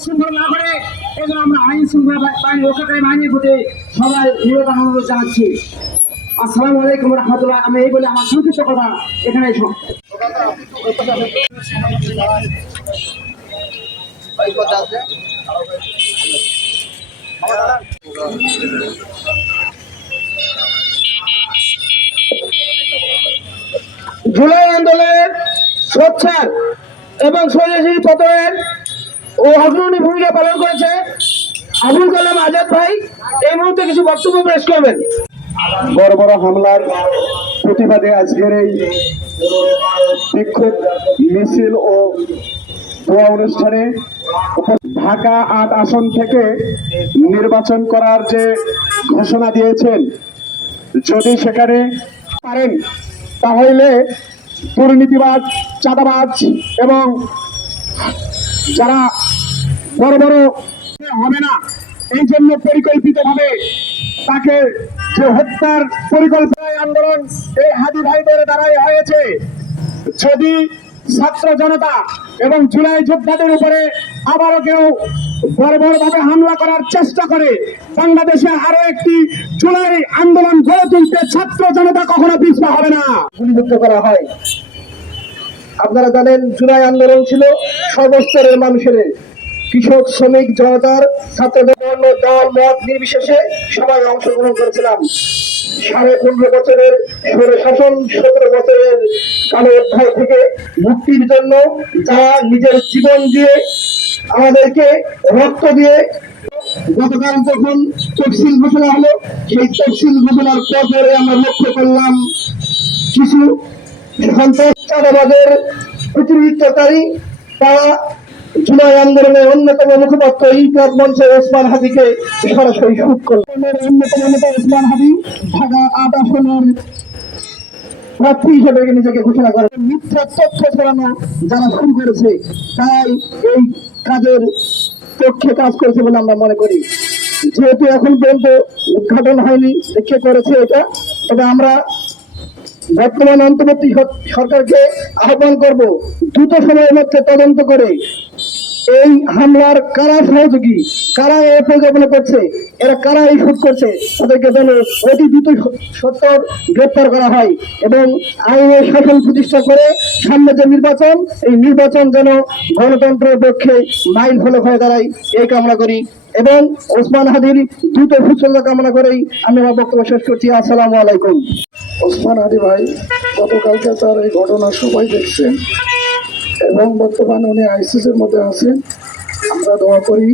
উচ্ছৃঙ্খলা না করে, এই জন্য আমরা আইন শৃঙ্খলা বাহিনী রক্ষাকারী বাহিনীর প্রতি সবাই নিবেদন অনুরোধ জানাচ্ছি। আসসালামু আলাইকুম রহমতুল্লাহ। আমি এই বলে আমার সংক্ষিপ্ত কথা এখানে জুলাই আন্দোলনের সোচ্চার এবং স্বদেশী পতনের ও অগ্রণী ভূমিকা পালন করেছে আবুল কালাম আজাদ ভাই এই মুহূর্তে কিছু বক্তব্য পেশ করবেন। বড় বড় হামলার প্রতিবাদে আজকের এই বিক্ষোভ মিছিল ও দোয়া অনুষ্ঠানে ঢাকা ৮ আসন থেকে নির্বাচন করার যে ঘোষণা দিয়েছেন, যদি সেখানে পারেন তাহলে দুর্নীতিবাজ, চাঁদাবাজ এবং যারা বড় বড় হবে না, এই জন্য পরিকল্পিতভাবে তাকে যে হত্যার পরিকল্পনা আন্দোলন এই হাদি ভাইদের দ্বারাই হয়েছে। যদি ছাত্র জনতা এবং জুলাই যোদ্ধাদের উপরে আবারও কেউ বর্বরভাবে হামলা করার চেষ্টা করে, বাংলাদেশে আরো একটি জুলাই আন্দোলন গড়ে তুলতে ছাত্র জনতা কখনো পিছপা হবে না। গুলিবিদ্ধ করা হয়। আপনারা জানেন জুলাই আন্দোলন ছিল সর্বস্তরের মানুষের, কৃষক, শ্রমিক, জনতার, ছাত্রদের, দল মত নির্বিশেষে সবাই অংশগ্রহণ করেছিলাম। 15.5 বছরের শাসন, 17 বছরের কালো অধ্যায় থেকে মুক্তির জন্য যারা নিজের জীবন দিয়ে আমাদেরকে রক্ত দিয়ে, গতকাল যখন তফসিল ঘোষণা হলো, সেই তফসিল ঘোষণার পরে আমরা লক্ষ্য করলাম কিছু সন্ত্রাসবাদের প্রতিনিধিত্বকারী তারা জুলাই আন্দোলনের অন্যতম মুখপাত্র ইনকিলাব মঞ্চের ওসমান হাদিকে সরাসরি শুট করলেন। অন্যতম নেতা ওসমান হাদি ঢাকা ৮ আসনের প্রার্থী হিসেবে নিজেকে ঘোষণা করেন। মিথ্যা তথ্য ছড়ানো যারা শুরু করেছে তাই এই কাজের পক্ষে কাজ করেছে বলে আমরা মনে করি। যেহেতু এখন পর্যন্ত উদ্ঘাটন হয়নি, কে করেছে এটা, তবে আমরা বর্তমান অন্তর্বর্তী সরকারকে আহ্বান করব দ্রুত সময়ের মধ্যে তদন্ত করে এই হামলার কারা সহযোগী, কারা এই পরিকল্পনা করছে, এরা কারা এই শুট করছে, তাদেরকে যেন অতি দ্রুত সত্তর গ্রেপ্তার করা হয় এবং আইনের শাসন প্রতিষ্ঠা করে সামনে যে নির্বাচন, এই নির্বাচন যেন গণতন্ত্রের পক্ষে মাইল ফলক হয়ে দাঁড়ায়, এই কামনা করি এবং ওসমান হাদির দ্রুত সুস্থতা কামনা করেই আমি আমার বক্তব্য শেষ করছি। আসসালামু আলাইকুম। ওসমান হাদি ভাই গতকালকে তার এই ঘটনা সবাই দেখছেন এবং বর্তমানে উনি আইসিসির মধ্যে আছেন। আমরা দোয়া করি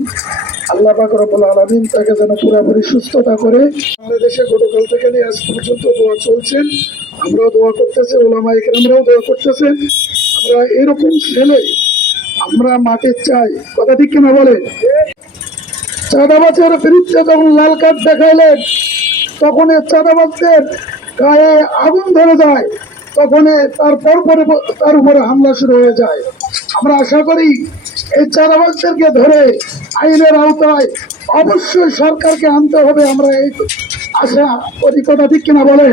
আল্লাহ পাক রব্বুল আলামিন তাকে যেন পুরোপুরি সুস্থতা করে। বাংলাদেশে গতকাল থেকে নিয়ে আজ পর্যন্ত দোয়া চলছেন, আমরাও দোয়া করতেছি, ওলামায়ে কেরামরাও দোয়া করতেছেন। আমরা এরকম ছেলে আমরা মাঠে চাই, কথা ঠিক কিনা বলে? চাঁদাবাজের বিরুদ্ধে যখন লাল কার্ড দেখাইলেন তখন চাঁদাবাজদের গায়ে আগুন ধরে যায়, তখন তার উপরে হামলা শুরু হয়ে যায়। আমরা আশা করি এই চাঁদাবাজদেরকে ধরে আইনের আওতায় অবশ্যই সরকারকে আনতে হবে, আমরা এই আশা করি, কথা ঠিক কিনা বলে?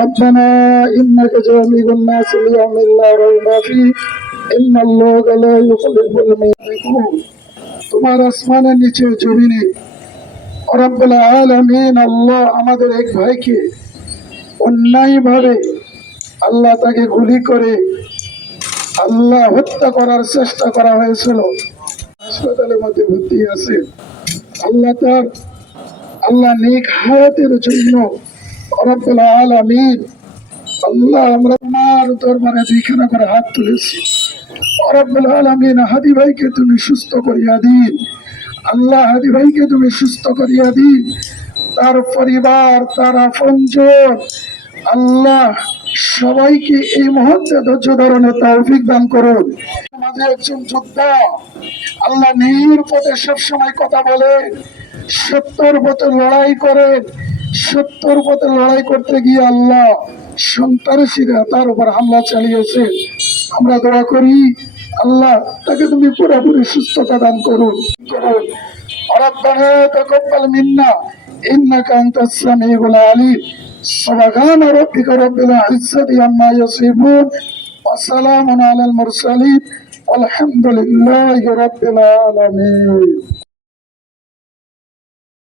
ربنا إنك جامع الناس ليوم لا ريب فيه إن الله لا يخلف الميعاد। তোমার আসমানের নিচে জমিনে রব্বুল আলামিন আল্লাহ আমাদের এক ভাইকে অন্যায়ভাবে আল্লাহ তাকে গুলি করে আল্লাহ হত্যা করার চেষ্টা করা হয়েছিল, হাসপাতালের মধ্যে ভর্তি আছে। আল্লাহ নেক হায়াতের জন্য রব্বুল আলামিন আল্লাহ আমরা তোমার দরবারে দুইখানা করে হাত তুলেছি। রব্বুল আলামিন হাদি ভাইকে তুমি সুস্থ করিয়া দিন, আল্লাহ হাদি ভাইকে তুমি সুস্থ করিয়া দিন, তার পরিবার, তার আপনজন, আল্লাহ সবাইকে এই মুহূর্তে ধৈর্য ধারণের তৌফিক দান করুন। আমাদের একজন যোদ্ধা, আল্লাহ ন্যায়ের পথে সবসময় কথা বলেন, সত্যর পথে লড়াই করেন, সত্যর পথে লড়াই করতে গিয়ে আল্লাহ সন্ত্রাসীরা তার উপর হামলা চালিয়েছে। আমরা দোয়া করি আল্লাহ তাকে তুমি পুরোপুরি সুস্থতা দান করুন। রব্বানা তাকাব্বাল মিন্না ইন্নাকা আনতাস সামিউল আলিম سبحان ربك رب العزة عما يصفون وسلام على المرسلين والحمد لله رب العالمين